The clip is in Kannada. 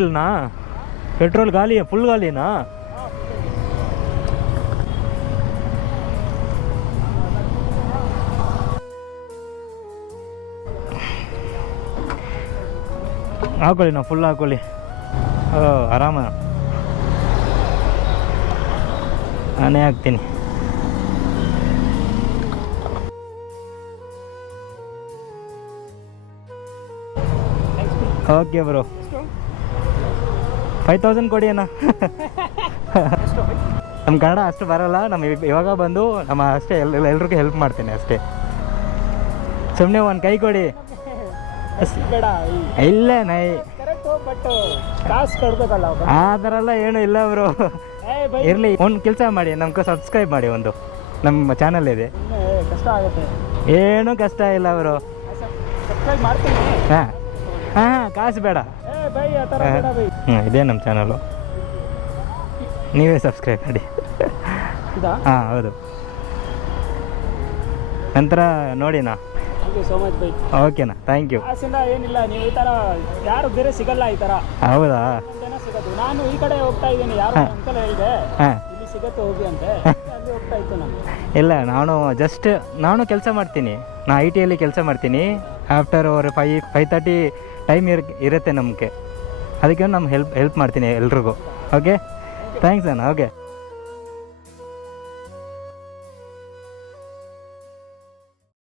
ಇಲ್ಲನಾ ಪೆಟ್ರೋಲ್ ಗಾಲಿ ಫುಲ್ ಗಾಲಿನಾ? ಹಾಕೊಳ್ಳಿ ನಾವು ಫುಲ್ ಹಾಕೊಳ್ಳಿ. ಆರಾಮ ನಾನೇ ಹಾಕ್ತೀನಿ. ಓಕೆ ಬ್ರೋ 5000 ಕೊಡಿ ಅಣ್ಣ. ನಮ್ಮ ಕನ್ನಡ ಅಷ್ಟು ಬರಲ್ಲ, ನಮ್ಮ ಇವಾಗ ಬಂದು ನಮ್ಮ ಅಷ್ಟೇ ಎಲ್ರಿಗೂ ಹೆಲ್ಪ್ ಮಾಡ್ತೇನೆ ಅಷ್ಟೇ. ಸುಮ್ಮನೆ ಒಂದು ಕೈ ಕೊಡಿ. ಇಲ್ಲ ನೈ ಆ ಥರ ಎಲ್ಲ ಏನೂ ಇಲ್ಲ ಬ್ರೋ. ಇರಲಿ, ಒಂದು ಕೆಲಸ ಮಾಡಿ, ನಮ್ಗೆ ಸಬ್ಸ್ಕ್ರೈಬ್ ಮಾಡಿ, ಒಂದು ನಮ್ಮ ಚಾನಲ್ ಇದೆ. ಏನೂ ಕಷ್ಟ ಇಲ್ಲ ಬ್ರೋ. ಹಾಂ ಹಾಂ ಕಾಸು ಬೇಡ. ಇದೇ ನಮ್ಮ ಚಾನಲು, ನೀವೇ ಸಬ್ಸ್ಕ್ರೈಬ್ ಮಾಡಿ. ಹಾಂ ಹೌದು. ನಂತರ ನೋಡಿನಾ. ಓಕೆನಾ, ಥ್ಯಾಂಕ್ ಯು. ಏನಿಲ್ಲ, ನೀವು ಈ ಥರ ಯಾರು ಬೇರೆ ಸಿಗಲ್ಲ ಈ ಥರ. ಹೌದಾ? ಜನ ಸಿಗೋದು. ನಾನು ಈ ಕಡೆ ಹೋಗ್ತಾ ಇದ್ದೀನಿ, ಯಾರು ಅಂಕಲ್ ಹೇಳಿದೆ ಇಲ್ಲಿ ಸಿಗತ್ತೆ ಹೋಗಿ ಅಂತೆ, ಅಲ್ಲಿ ಹೋಗ್ತಾ ಇತ್ತು ನಾನು. ಇಲ್ಲ, ನಾನು ಕೆಲಸ ಮಾಡ್ತೀನಿ. ನಾನು IT ಕೆಲಸ ಮಾಡ್ತೀನಿ. ಆಫ್ಟರ್ ಅವರು 5:30 ಟೈಮ್ ಇರುತ್ತೆ ನಮಗೆ. ಅದಕ್ಕೆ ನಾನು ಹೆಲ್ಪ್ ಮಾಡ್ತೀನಿ ಎಲ್ರಿಗೂ. ಓಕೆ, ಥ್ಯಾಂಕ್ಸ್ ಅಣ್ಣ. ಓಕೆ.